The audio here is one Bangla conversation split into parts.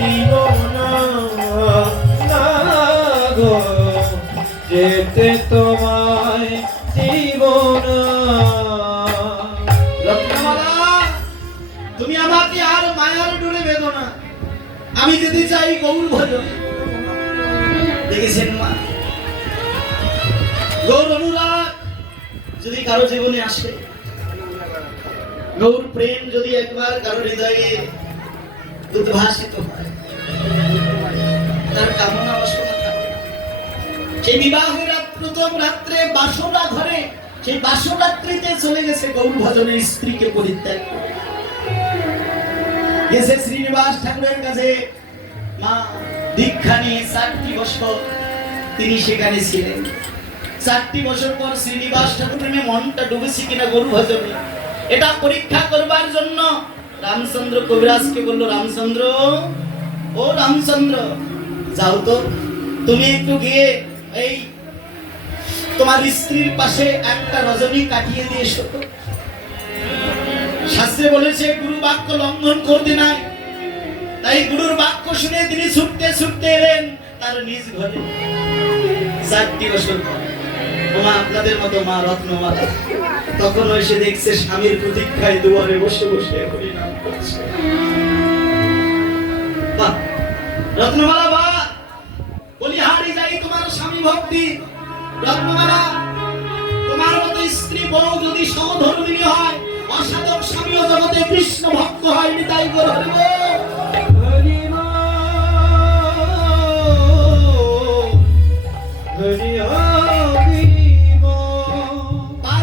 দিব না গো। যেতে তোমায় দিব না। তুমি আমাকে আর মায়ার ডোরে বেঁধো না। আমি যেতে চাই গৌর ভজন। দেখেছেন মা? গৌর অনুরাগ যদি কারও জীবনে আসে, গৌর প্রেম যদি একবার কারও হৃদয়ে উদ্ভাসিত তার কামনা বাসনা থাকে সেই বিবাহের রাত- প্রথম রাত্রে বাসনা ঘরে, সেই বাসরাত্রিতে চলে গেছে গৌর ভজনের স্ত্রীকে পরিত্যাগ। গেছে শ্রীনিবাস ঠাকুরের কাছে। মা, দীক্ষা নিয়ে চারটি বছর তিনি সেখানে ছিলেন। চারটি বছর পর শ্রীনিবাস ঠাকুরের মনটা ডুবেছে কিনা গরু ভজনে এটা পরীক্ষা করবার জন্য রামচন্দ্র কবিরাজকে বলল, রামচন্দ্র, ও রামচন্দ্র যাও তো। তুমি একটু গিয়ে এই তোমার স্ত্রীর পাশে একটা রজনী কাটিয়ে দিয়ে এসো তো। শাস্ত্রে বলেছে, গুরু বাক্য লঙ্ঘন করতে নাই। তাই গুরুর বাক্য শুনে তিনি ছুটতে ছুটতে এলেন তার নিজ ঘরে। চারটি বছর পর মা আপনাদের মতো মা রত্নমালা তখন এসে দেখছে স্বামীর প্রতীক্ষায় দুয়ারে বসে বসে হরিনাম করছে। রত্নমালা তোমার ভক্তি রত্নমালা, তোমার মতো স্ত্রী বউ যদি সমধর্মিনী হয়, অসাধক স্বামীও জগতে কৃষ্ণ ভক্ত হয় নিতাই হরি মা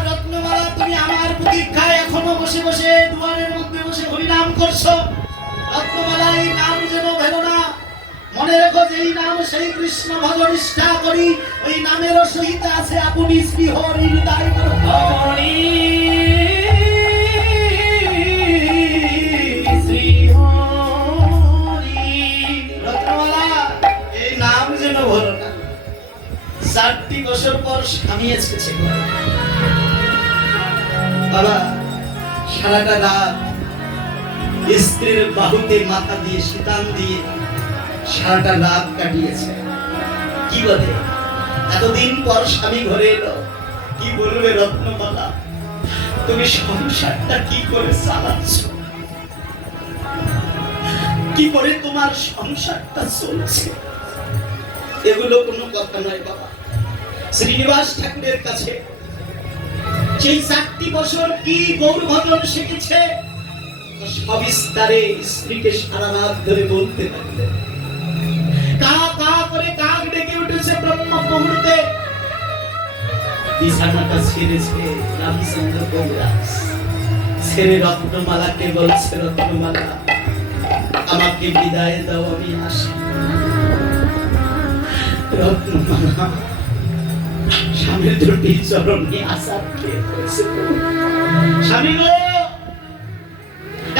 রত্নমালা, তুমি আমার প্রতীক্ষায় এখনও বসে বসে দুয়ারের মধ্যে বসে হরিনাম করছ। এই নাম সেই কৃষ্ণ ভজ নিষ্ঠা করি ওই নামেরও সহিত আছে আপনি শ্রী হরি হৃদয় হরি শ্রী হরি রত্নমালা এই নাম যেন ভরো চারটি বছর পর স্বামী এসেছে। বাবা সারাটা রাত স্ত্রীর বাহুতে মাথা দিয়ে শীতান দিয়ে সারাটা রাত কাটিয়েছে। কি বলে? এতদিন পর স্বামী ঘরে এলো। কি বলবে রত্নমালা? তুমি সংসারটা কি করে চালাচ্ছ? কি করে তোমার সংসারটা চলছে? এগুলো কোনো কথা নয় বাবা। শ্রীনিবাস ঠাকুরের কাছে সেই চারটি বছর কি গৌর ভজন শিখেছে সবিস্তারে স্ত্রীকে সারা রাত ধরে বলতে লাগলে উঠেছে ব্রহ্ম মুহূর্তে বিছানাটা ছেড়েছে রামচন্দ্র কবিরাজ ছেড়ে রত্নমালাকে বলছে রত্নমালা, আমাকে বিদায় দাও, আমি আসি। রত্নমালা, স্বামীর দুটি চরণে আসার। স্বামী গো,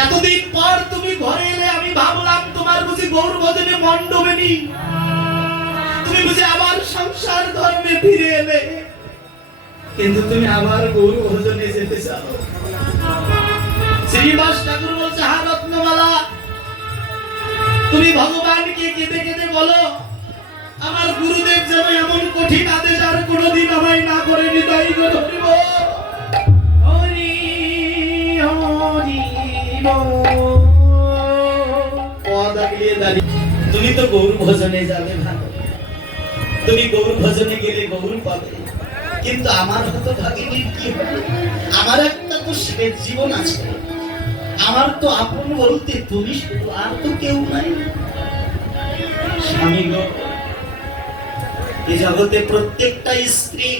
এতদিন পর তুমি ঘরে এলে আমি ভাবলাম তোমার বুঝি গৌর ভজনে মন ডোবেনি ফিরে এলে। কিন্তু তুমি আবার ভজনে যেতে চাও। শ্রীনিবাস ঠাকুর বলছে, হা রত্নমালা, তুমি ভগবানকে কেঁদে কেঁদে বলো, আমার গুরুদেব যেন এমন কঠিন আদেশ আর কোনোদিন আমায় না করে হৃদয় করে হরিব হরি হরি পদ দাঁড়িয়ে তুমি তো গৌর ভজনে যাবে ভালো। তুমি গৌর ভজনে গেলে গৌর পাবে। কিন্তু আমার ভাগিনীর কি আমার একটা তো জীবন আছে। আমার তো আপন বলতে তুমি আর তো কেউ নাই। স্বামী এ জগতে প্রত্যেকটা স্ত্রী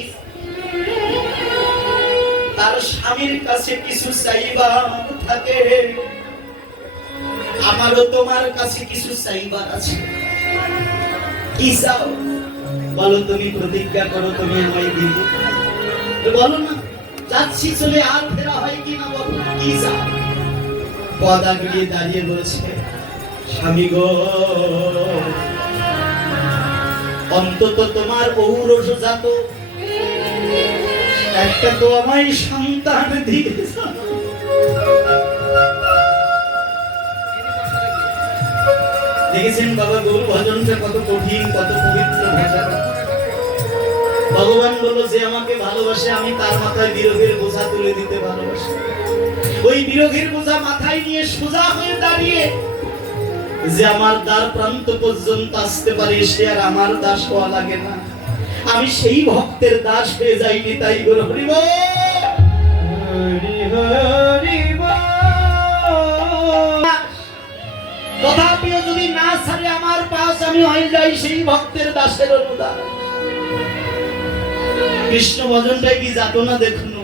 তার স্বামীর কাছে কিছু চাইবা থাকে। আমারও তোমার কাছে কিছু চাইবার আছে। কি চাও? বলো তুমি প্রতিজ্ঞা করো, তুমি আমায় দিবে তো বলো না, যাচ্ছি চলে, আর ফেরা হয় কি না বলো? কি চাও? পদা গিয়ে দাঁড়িয়ে বলছে, স্বামী গো, অন্তত তোমার ঔরস জাত। একটা তো আমায় সন্তান দিয়ে। দেখেছেন বাবা গৌর ভজনটা কত কঠিন, কত ভগবান বলল যে আমাকে ভালোবাসে আমি তার মাথায় বিরোধের বোঝা তুলে দিতে ভালোবাসি। ওই বিরোধের বোঝা মাথায় নিয়ে সোজা হয়ে দাঁড়িয়ে যে আমার দ্বার প্রান্ত পর্যন্ত আসতে পারে সে আর আমার দাস হওয়া লাগে না। আমি সেই ভক্তের দাস হয়ে যাইনি তাই হরিব হরি হরি তথাপিও যদি না ছাড়ে আমার পাশ আমি হয়ে যাই সেই ভক্তের দাসের অনুদান। কৃষ্ণ ভজনটা কি যাতো না দেখুন?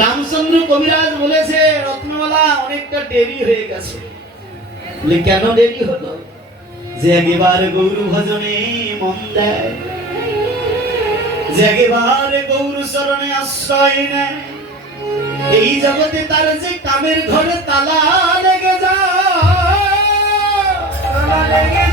রামচন্দ্র কবিরাজ বলেছে, রত্নমালা অনেকটা দেরি হয়ে গেছে। কেন দেরি হলো? যে একেবারে গৌর ভজনে মন দেয়, যে একেবারে গৌর চরণে আশ্রয় নেয়। এই জগতে তার যে কামের ঘরে তালা লেগে যায়, তালা লেগে যায়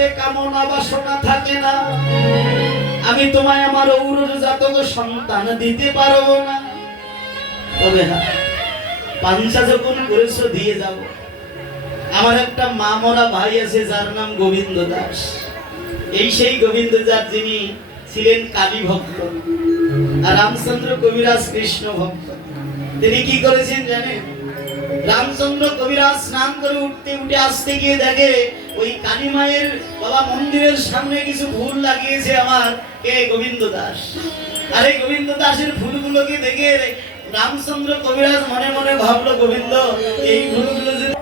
জগতে কামনা বাসনা থাকে না। আমি তোমায় আমার ঔরর জাতক সন্তান দিতে পারব না। তবে হ্যাঁ পাঞ্চা যখন করেছ দিয়ে যাব আমার একটা মা মরা ভাই আছে, যার নাম গোবিন্দ দাস। এই সেই গোবিন্দ দাস যিনি ছিলেন কালী ভক্ত আর রামচন্দ্র কবিরাজ কৃষ্ণ ভক্ত। তিনি কি করেছেন জানেন? রামচন্দ্র কবিরাজ স্নান করে উঠতে, উঠে আসতে গিয়ে দেখে ওই কালী মায়ের বাবা মন্দিরের সামনে কিছু ফুল লাগিয়েছে আমার। কে? গোবিন্দ দাস। আর এই গোবিন্দ দাসের ফুলগুলোকে দেখে রামচন্দ্র কবিরাজ মনে মনে ভাবলো, গোবিন্দ, এই ফুলগুলো যদি